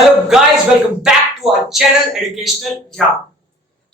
Hello guys, welcome back to our channel educational यार।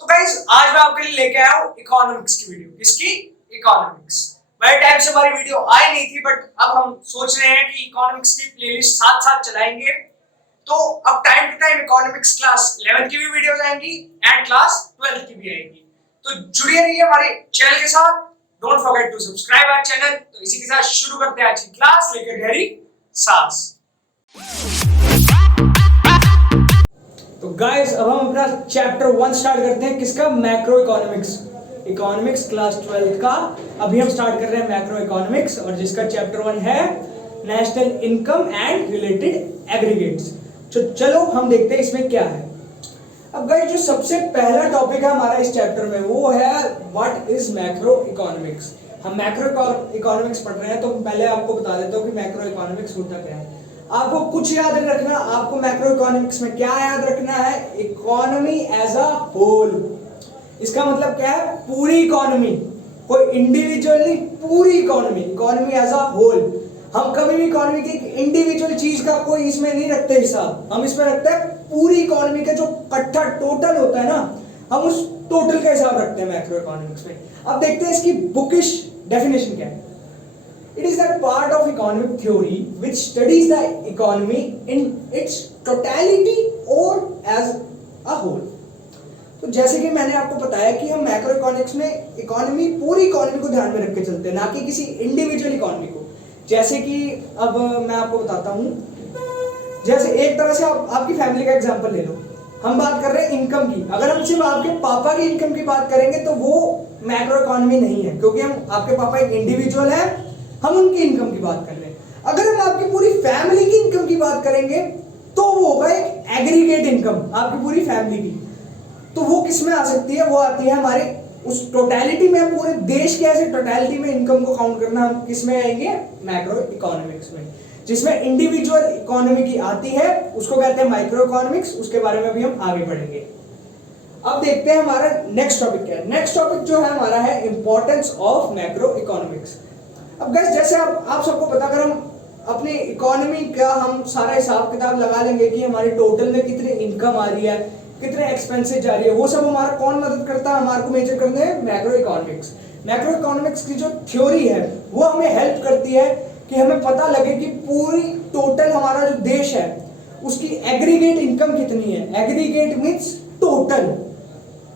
तो guys, आज मैं आपके लिए लेके आया हूँ इकोनॉमिक्स की वीडियो। किसकी? इकोनॉमिक्स। बड़े टाइम से हमारी वीडियो आई नहीं थी, बट अब हम सोच रहे हैं कि इकोनॉमिक्स की प्लेलिस्ट साथ साथ चलाएंगे। तो अब time to time economics class 11th की भी वीडियोस आएंगी एंड क्लास 12th की भी आएगी। तो जुड़े रहिए हमारे चैनल के साथ। Don't forget to subscribe our channel. तो इसी के साथ शुरू करते हैं आज की क्लास, लेकर गहरी सांस। तो गाइस, अब हम अपना चैप्टर 1 स्टार्ट करते हैं। किसका? Macro economics. Economics class 12th का अभी हम स्टार्ट कर रहे हैं मैक्रो इकोनॉमिक्स, और जिसका चैप्टर 1 है national income and related aggregates. तो चलो हम देखते हैं इसमें क्या है। अब गाइस, जो सबसे पहला टॉपिक है हमारा इस चैप्टर में वो है व्हाट इज मैक्रो इकोनॉमिक्स। हम मैक्रो इकोनॉमिक्स पढ़ रहे हैं, तो पहले आपको बता देता हूँ कि मैक्रो इकोनॉमिक्स होता क्या है। आपको कुछ याद रखना, आपको मैक्रो इकोनॉमिक्स में क्या याद रखना है? Economy as a whole. इसका मतलब क्या है? पूरी इकोनॉमी, कोई इंडिविजुअल नहीं, पूरी economy. Economy as a whole. हम कभी भी इकोनॉमी की इंडिविजुअल चीज का कोई इसमें नहीं रखते हिसाब, हम इसमें रखते हैं पूरी इकोनॉमी का जो इकट्ठा टोटल होता है ना, हम उस टोटल का हिसाब रखते हैं मैक्रो इकोनॉमिक्स में। अब देखते हैं इसकी बुकिश डेफिनेशन क्या है। It is that part of economic theory which studies the economy in its totality or as a whole. तो जैसे कि मैंने आपको बताया कि हम मैक्रो इकोनॉमिक्स में इकोनॉमी, पूरी इकोनॉमी को ध्यान में रख के चलते हैं, ना कि किसी इंडिविजुअल इकोनॉमी को। जैसे कि अब मैं आपको बताता हूँ, जैसे एक तरह से आपकी फैमिली का एग्जांपल ले लो। हम बात कर रहे हैं इनकम की। अगर हम सिर्फ आपके पापा की इनकम की बात करेंगे तो वो मैक्रो इकोनॉमी नहीं है, क्योंकि हम आपके पापा एक इंडिविजुअल है, हम उनकी इनकम की बात कर रहे हैं। अगर हम आपकी पूरी फैमिली की इनकम की बात करेंगे तो वो होगा एक एग्रीगेट इनकम आपकी पूरी फैमिली की। तो वो किस में आ सकती है? वो आती है हमारे उस टोटलिटी में। पूरे देश के ऐसे टोटलिटी में इनकम को काउंट करना हम किस में आएंगे? मैक्रो इकोनॉमिक्स में। जिसमें इंडिविजुअल इकोनॉमी की आती है उसको कहते हैं माइक्रो इकोनॉमिक्स। उसके बारे में भी हम आगे पढ़ेंगे। अब देखते हैं हमारा नेक्स्ट टॉपिक क्या है। नेक्स्ट टॉपिक जो है हमारा है इंपॉर्टेंस ऑफ मैक्रो इकोनॉमिक्स। अब गाइस, जैसे आप सबको पता, अगर हम अपनी इकोनॉमी का हम सारा हिसाब किताब लगा लेंगे कि हमारी टोटल में कितनी इनकम आ रही है, कितने एक्सपेंसेस जा रही है, वो सब हमारा कौन मदद करता है? हमारे को मेजर करने हैं मैक्रो इकोनॉमिक्स। मैक्रो इकोनॉमिक्स की जो थ्योरी है वो हमें हेल्प करती है कि हमें पता लगे कि पूरी टोटल हमारा जो देश है उसकी एग्रीगेट इनकम कितनी है। Aggregate means total.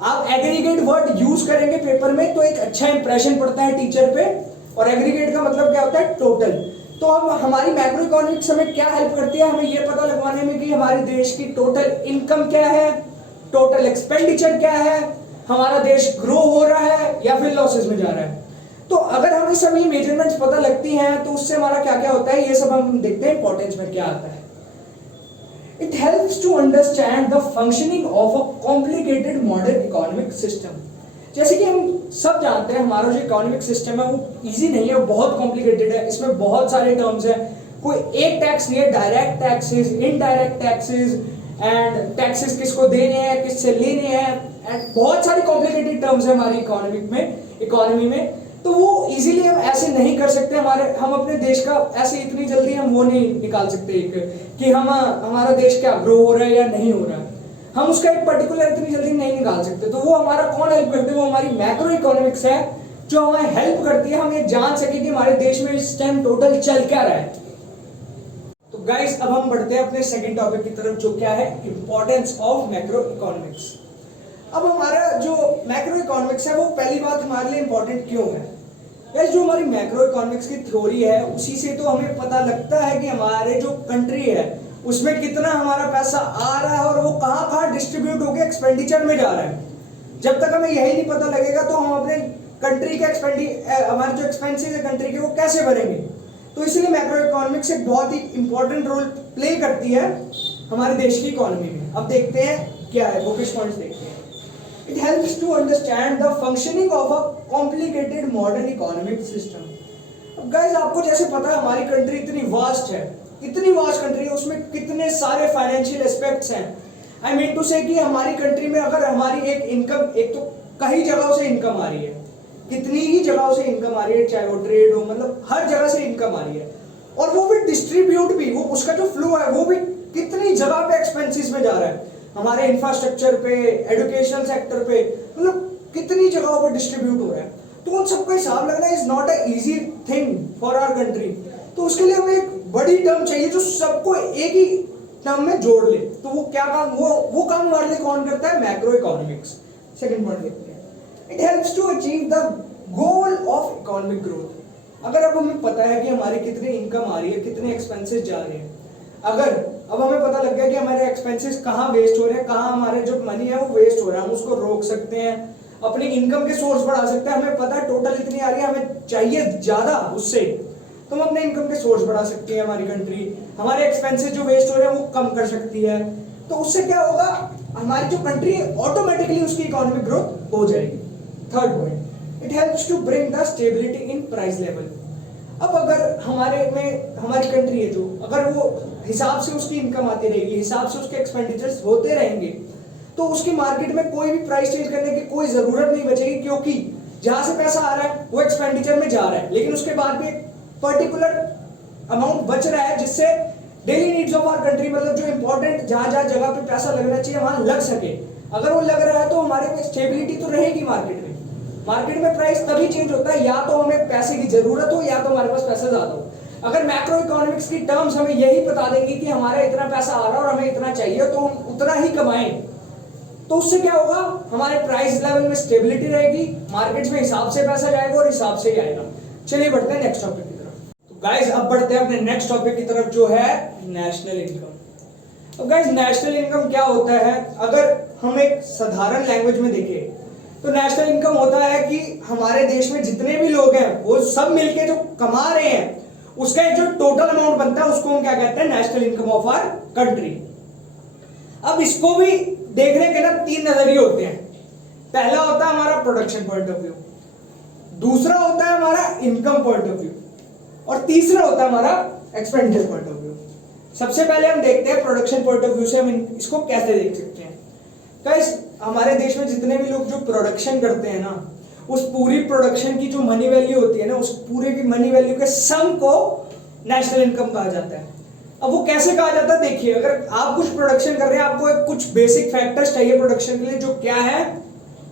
आप एग्रीगेट वर्ड यूज करेंगे पेपर में तो एक अच्छा इंप्रेशन पड़ता है टीचर पे, और एग्रीगेट का मतलब क्या होता है? टोटल। तो अब हमारी मैक्रो इकोनॉमिक्स हमें क्या हेल्प करती है? हमें यह पता लगवाने में कि हमारे देश की टोटल इनकम क्या है, टोटल एक्सपेंडिचर क्या है, हमारा देश ग्रो हो रहा है या फिर लॉसेस में जा रहा है। तो अगर हमें सभी मेजरमेंट्स पता लगती हैं तो उससे हमारा क्या क्या होता है, ये सब हम देखते हैं इंपॉर्टेंस में क्या आता है। It helps to understand the functioning of a complicated modern economic system. जैसे कि हम सब जानते हैं हमारा जो इकोनॉमिक सिस्टम है वो इजी नहीं है, वो बहुत कॉम्प्लिकेटेड है। इसमें बहुत सारे टर्म्स हैं। कोई एक टैक्स नहीं है। Direct taxes, indirect taxes, and taxes किसको देने हैं, किससे लेने हैं, एंड बहुत सारी कॉम्प्लिकेटेड टर्म्स है हमारी इकोनॉमी में। तो वो इजीली हम ऐसे नहीं कर सकते। हम अपने देश का ऐसे इतनी जल्दी हम वो नहीं निकाल सकते कि हमारा देश क्या ग्रो हो रहा है या नहीं हो रहा है। हम उसका एक पर्टिकुलर इतनी जल्दी नहीं निकाल सकते। तो वो हमारा कौन हेल्प करते हैं? वो हमारी मैक्रो इकोनॉमिक्स है जो हमें हेल्प करती है हम ये जान सके कि हमारे देश में इस टाइम टोटल चल क्या रहा है। तो गाइस, अब हम बढ़ते हैं अपने सेकंड टॉपिक की तरफ, जो क्या है इंपॉर्टेंस ऑफ मैक्रो इकोनॉमिक्स। अब हमारा जो मैक्रो इकोनॉमिक्स है वो पहली बात हमारे लिए इंपॉर्टेंट क्यों है? गाइस, जो हमारी मैक्रो इकोनॉमिक्स की थ्योरी है उसी से तो हमें पता लगता है कि हमारे जो कंट्री है उसमें कितना हमारा पैसा आ रहा है और वो कहाँ कहाँ डिस्ट्रीब्यूट होकर एक्सपेंडिचर में जा रहा है। जब तक हमें यही नहीं पता लगेगा तो हम अपने कंट्री के हमारे जो एक्सपेंसेस है कंट्री के वो कैसे भरेंगे। तो इसलिए मैक्रो इकोनॉमिक्स एक बहुत ही इंपॉर्टेंट रोल प्ले करती है हमारे देश की इकोनॉमी में। अब देखते हैं क्या है, बुकिश पॉइंट्स देखते हैं। It helps to understand the functioning of a complicated modern economic system. अब गाइस, आपको जैसे पता है हमारी कंट्री इतनी वास्ट है, इतनी वास्ट कंट्री है, उसमें कितने सारे फाइनेंशियल एस्पेक्ट्स हैं। आई मीन टू से कि हमारी कंट्री में अगर हमारी एक इनकम, एक तो कई जगहों से इनकम आ रही है, कितनी ही जगहों से इनकम आ रही है, चाहे वो ट्रेड हो, मतलब हर जगह से इनकम आ रही है, और वो भी डिस्ट्रीब्यूट भी, वो उसका जो फ्लो है वो भी कितनी जगह पे एक्सपेंसेस में जा रहा है, हमारे इंफ्रास्ट्रक्चर पे, एजुकेशनल सेक्टर पे, मतलब कितनी जगहों पर डिस्ट्रीब्यूट हो रहा है। तो उन सबका हिसाब लगना is not a easy thing for our country. तो उसके लिए हमें एक बड़ी टर्म चाहिए जो सबको एक ही टर्म में जोड़ ले। तो वो क्या काम, वो काम हमारे लिए कौन करता है? Macro economics. सेकंड पॉइंट देखते हैं, it helps to achieve the goal of economic growth. अगर अब हमें पता है कि हमारी कितनी इनकम आ रही है, कितने एक्सपेंसेस जा रहे हैं, अगर अब हमें पता लग गया कि हमारे एक्सपेंसेस कहाँ वेस्ट हो रहे हैं, कहाँ हमारे जो मनी है वो वेस्ट हो रहा है, हम उसको रोक सकते हैं, अपनी इनकम के सोर्स बढ़ा सकते हैं। हमें पता है टोटल इतनी आ रही है, हमें चाहिए ज्यादा उससे, तो हम अपने इनकम के सोर्स बढ़ा सकती है हमारी कंट्री, हमारे एक्सपेंसेस जो वेस्ट हो रहे हैं वो कम कर सकती है। तो उससे क्या होगा, हमारी जो कंट्री है ऑटोमेटिकली उसकी इकोनॉमिक ग्रोथ हो जाएगी। Third point, it helps to bring the stability in price level. अब अगर हमारे में हमारी कंट्री है जो, अगर वो हिसाब से उसकी इनकम आती रहेगी, हिसाब से उसके एक्सपेंडिचर्स होते रहेंगे, तो उसकी मार्केट में कोई भी प्राइस चेंज करने की कोई जरूरत नहीं बचेगी, क्योंकि जहां से पैसा आ रहा है वो एक्सपेंडिचर में जा रहा है, लेकिन उसके बाद भी एक पर्टिकुलर अमाउंट बच रहा है जिससे daily needs of our country, मतलब जो इंपॉर्टेंट जहां जहां जगह पे पैसा लगना चाहिए वहां लग सके। अगर वो लग रहा है तो हमारे में स्टेबिलिटी तो रहेगी मार्केट में। मार्केट में प्राइस तभी चेंज होता है या तो हमें पैसे की जरूरत हो या तो हमारे पास पैसा ज्यादा हो। अगर मैक्रो इकोनॉमिक्स की टर्म्स हमें यही बता देंगी कि हमारा इतना पैसा आ रहा है और हमें इतना चाहिए तो हम उतना ही कमाएं, तो उससे क्या होगा, हमारे प्राइस लेवल में स्टेबिलिटी रहेगी, मार्केट्स में हिसाब से पैसा जाएगा और हिसाब से ही आएगा। चलिए बढ़ते हैं नेक्स्ट टॉपिक की तरफ। तो गाइस अब बढ़ते हैं अपने नेक्स्ट टॉपिक की तरफ जो है नेशनल इनकम। तो गाइस नेशनल इनकम क्या होता है, अगर हम एक साधारण लैंग्वेज में देखें तो नेशनल इनकम होता है कि हमारे देश में जितने भी लोग हैं वो सब मिलके जो कमा रहे हैं उसका एक जो टोटल अमाउंट बनता है उसको हम क्या कहते हैं, national income of our country. अब इसको भी देखने के ना तीन नजरिए होते हैं। पहला होता है हमारा प्रोडक्शन पॉइंट ऑफ व्यू, दूसरा होता है हमारा इनकम पॉइंट ऑफ व्यू, और तीसरा होता है हमारा एक्सपेंडिचर पॉइंट ऑफ व्यू। सबसे पहले हम देखते हैं प्रोडक्शन पॉइंट ऑफ व्यू से हम इसको कैसे देख सकते हैं। गाइस हमारे देश में जितने भी लोग जो प्रोडक्शन करते हैं ना, उस पूरी प्रोडक्शन की जो मनी वैल्यू होती है ना, उस पूरे की मनी वैल्यू के सम को नेशनल इनकम कहा जाता है। अब वो कैसे कहा जाता है, देखिए अगर आप कुछ प्रोडक्शन कर रहे हैं, आपको कुछ बेसिक फैक्टर्स चाहिए प्रोडक्शन के लिए, जो क्या है,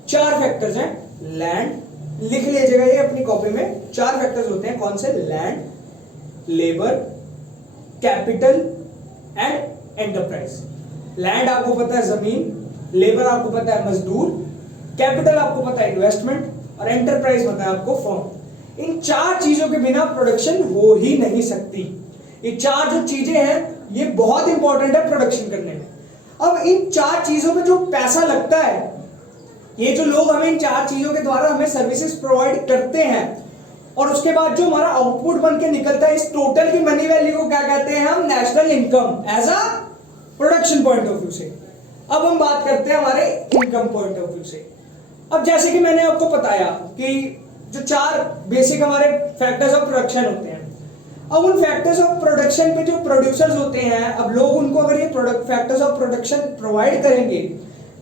चार फैक्टर्स हैं। लैंड, लिख लीजिएगा ये अपनी कॉपी में, चार फैक्टर्स होते हैं। कौन से? Land, labour, capital and enterprise. Land आपको पता है जमीन, लेबर आपको पता है मजदूर, कैपिटल आपको पता है इन्वेस्टमेंट, और एंटरप्राइज पता है आपको फर्म। इन चार चीजों के बिना प्रोडक्शन हो ही नहीं सकती। ये चार जो चीजें हैं ये बहुत इंपॉर्टेंट है प्रोडक्शन करने में। अब इन चार चीजों पे जो पैसा लगता है, ये जो लोग हमें इन चार चीजों के द्वारा हमें सर्विसेज प्रोवाइड करते हैं, और उसके बाद जो हमारा आउटपुट बन के निकलता है, इस टोटल की मनी वैल्यू को क्या कहते हैं हम? National income as a production point of view से। अब हम बात करते हैं हमारे इनकम पॉइंट ऑफ व्यू से। अब जैसे कि मैंने आपको बताया कि जो चार बेसिक हमारे फैक्टर्स ऑफ प्रोडक्शन होते हैं, अब उन फैक्टर्स ऑफ प्रोडक्शन पे जो प्रोड्यूसर्स होते हैं, अब लोग उनको अगर ये product factors of production provide करेंगे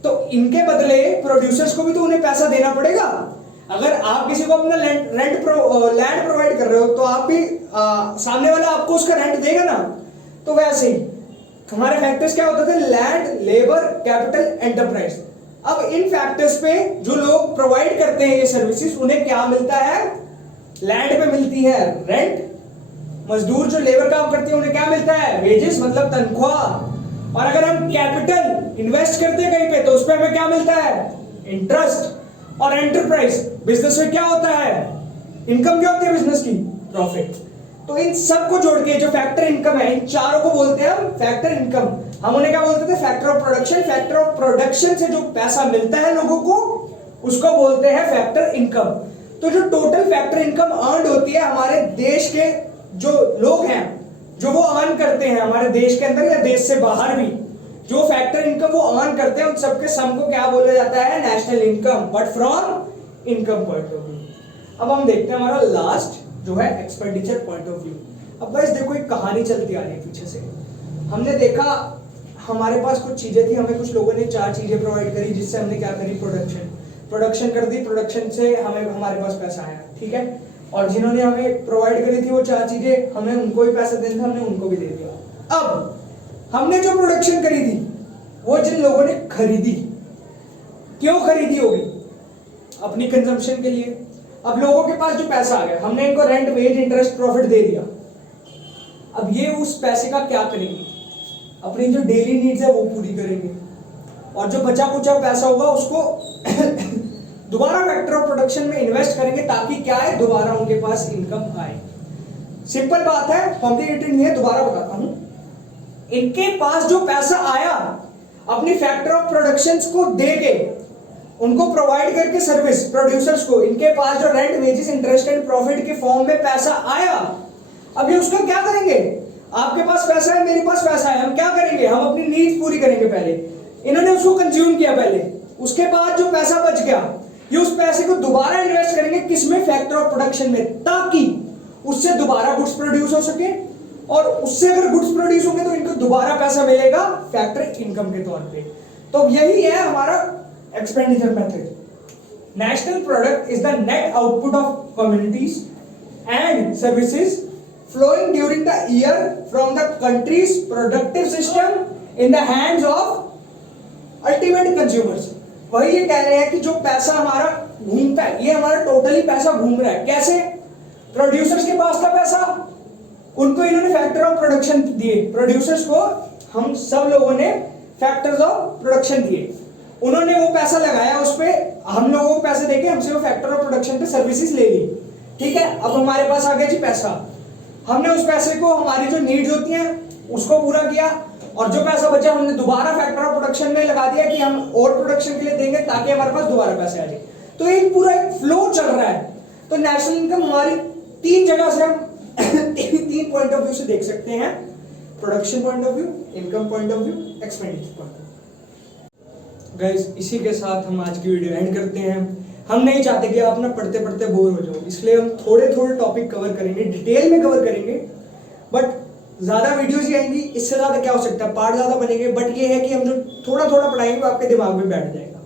तो इनके बदले प्रोड्यूसर्स को भी तो उन्हें पैसा देना पड़ेगा। अगर आप किसी को अपना लैंड प्रोवाइड कर रहे हो तो आप भी सामने वाला आपको उसका रेंट देगा ना। तो वैसे ही हमारे फैक्टर्स क्या होते थे? Land, labour, capital, enterprise. अब इन फैक्टर्स पे जो लोग प्रोवाइड करते हैं ये सर्विसेज, उन्हें क्या मिलता है? लैंड पे मिलती है रेंट, मजदूर जो लेबर काम करते हैं उन्हें क्या मिलता है? वेजेस, मतलब तनख्वाह। और अगर हम कैपिटल इन्वेस्ट करते हैं कहीं पे तो उस पे हमें क्या मिलता है? इंटरेस्ट। और एंटरप्राइज, बिजनेस में क्या होता है? इनकम क्या होती है बिजनेस की? प्रॉफिट। तो इन सब को जोड़ के जो फैक्टर इनकम है, इन चारों को बोलते हैं हम फैक्टर इनकम। हम उन्हें क्या बोलते थे? Factor of production. Factor of production से जो पैसा मिलता है लोगों को उसको बोलते हैं फैक्टर इनकम। तो जो टोटल फैक्टर इनकम अर्न होती है हमारे देश के जो लोग हैं, जो वो अर्न करते हैं हमारे देश के अंदर या देश से बाहर भी, जो फैक्टर इनकम वो अर्न करते हैं, उन सबके सम को क्या बोला जाता है? National income, but from income point of view. अब हम देखते हैं हमारा लास्ट जो है एक्सपेंडिचर पॉइंट ऑफ व्यू। अब गाइस देखो एक कहानी चलती आ रही है पीछे से। हमने देखा हमारे पास कुछ चीजें थी, हमें कुछ लोगों ने चार चीजें प्रोवाइड करी, जिससे हमने क्या करी? प्रोडक्शन कर दी, प्रोडक्शन से हमें हमारे पास पैसा आया, ठीक है। और जिन्होंने हमें प्रोवाइड करी थी वो चार चीजें, हमें उनको भी पैसा देना था, हमने उनको भी दे दिया। अब हमने जो प्रोडक्शन करी थी वो जिन लोगों ने खरीदी। क्यों खरीदी होगी? अपनी कंजम्पशन के लिए। अब लोगों के पास जो पैसा आ गया, हमने इनको रेंट, वेज, इंटरेस्ट, प्रॉफिट दे दिया। अब ये उस पैसे का क्या करेंगे? अपनी जो डेली नीड्स है वो पूरी करेंगे, और जो बचा कुचा पैसा होगा उसको दोबारा फैक्टर ऑफ प्रोडक्शन में इन्वेस्ट करेंगे, ताकि क्या है, दोबारा उनके पास इनकम आए। सिंपल बात है, कॉम्प्लिकेटेड नहीं है, दोबारा बताता हूं। इनके पास जो पैसा आया अपनी फैक्टर ऑफ प्रोडक्शन को देके, उनको प्रोवाइड करके सर्विस प्रोड्यूसर्स को, इनके पास जो rent, wages, interest and profit के फॉर्म में पैसा आया, अब ये उसका क्या करेंगे? आपके पास पैसा है, मेरे पास पैसा है, हम क्या करेंगे? हम अपनी नीड्स पूरी करेंगे पहले। इन्होंने उसको कंज्यूम किया पहले, उसके बाद जो पैसा बच गया, ये उस पैसे को दोबारा इन्वेस्ट करेंगे, किसमें? फैक्टर ऑफ प्रोडक्शन में, ताकि उससे दोबारा गुड्स प्रोड्यूस हो सके, और उससे अगर गुड्स प्रोड्यूस होंगे तो इनको दोबारा पैसा मिलेगा फैक्टर इनकम के तौर पे। तो यही है हमारा expenditure method. National product is the net output of communities and services flowing during the year from the country's productive system in the hands of ultimate consumers। वही ये कह रहे हैं कि जो पैसा हमारा घूमता है, ये हमारा टोटली पैसा घूम रहा है। कैसे? प्रोड्यूसर्स के पास था पैसा, उनको इन्होंने फैक्टर ऑफ प्रोडक्शन दिए, प्रोड्यूसर्स को हम सब लोगों ने फैक्टर्स ऑफ प्रोडक्शन दिए, उन्होंने वो पैसा लगाया उस पे, हम लोगों को पैसे देके हमसे वो फैक्टर ऑफ प्रोडक्शन पे सर्विसेज ले ली। ठीक है, अब हमारे पास आ गया जी पैसा, हमने उस पैसे को हमारी जो नीड्स होती हैं उसको पूरा किया, और जो पैसा बचा हमने दोबारा फैक्टर ऑफ प्रोडक्शन में लगा दिया कि हम और प्रोडक्शन के लिए देंगे ताकि हमारे पास दोबारा पैसे आ जाए। तो एक पूरा एक फ्लो चल रहा है। तो नेशनल इनकम हमारी तीन जगह से हम तीन पॉइंट ऑफ व्यू से देख सकते हैं: production point of view, income point of view, expenditure point of view. Guys, इसी के साथ हम आज की वीडियो एंड करते हैं। हम नहीं चाहते कि आप ना पढ़ते पढ़ते बोर हो जाओ, इसलिए हम थोड़े थोड़े टॉपिक कवर करेंगे, डिटेल में कवर करेंगे, बट ज़्यादा वीडियोस ही आएंगी। इससे ज़्यादा क्या हो सकता है, पार्ट ज़्यादा बनेंगे, बट ये है कि हम जो थोड़ा थोड़ा पढ़ाएंगे वो आपके दिमाग में बैठ जाएगा।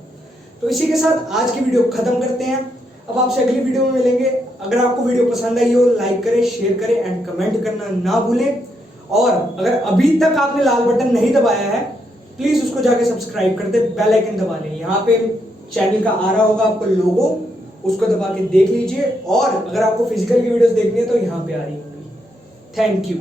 तो इसी के साथ आज की वीडियो खत्म करते हैं। अब आपसे अगली वीडियो में मिलेंगे। अगर आपको वीडियो पसंद आई हो, लाइक करें, शेयर करें एंड कमेंट करना ना भूलें। और अगर अभी तक आपने लाल बटन नहीं दबाया है, प्लीज़ उसको जाके सब्सक्राइब कर दे, बेल आइकन दबा लें। यहाँ पे चैनल का आ रहा होगा आपको लोगो, उसको दबा के देख लीजिए। और अगर आपको फिजिकल की वीडियोस देखनी है तो यहाँ पे आ रही होगी। Thank you.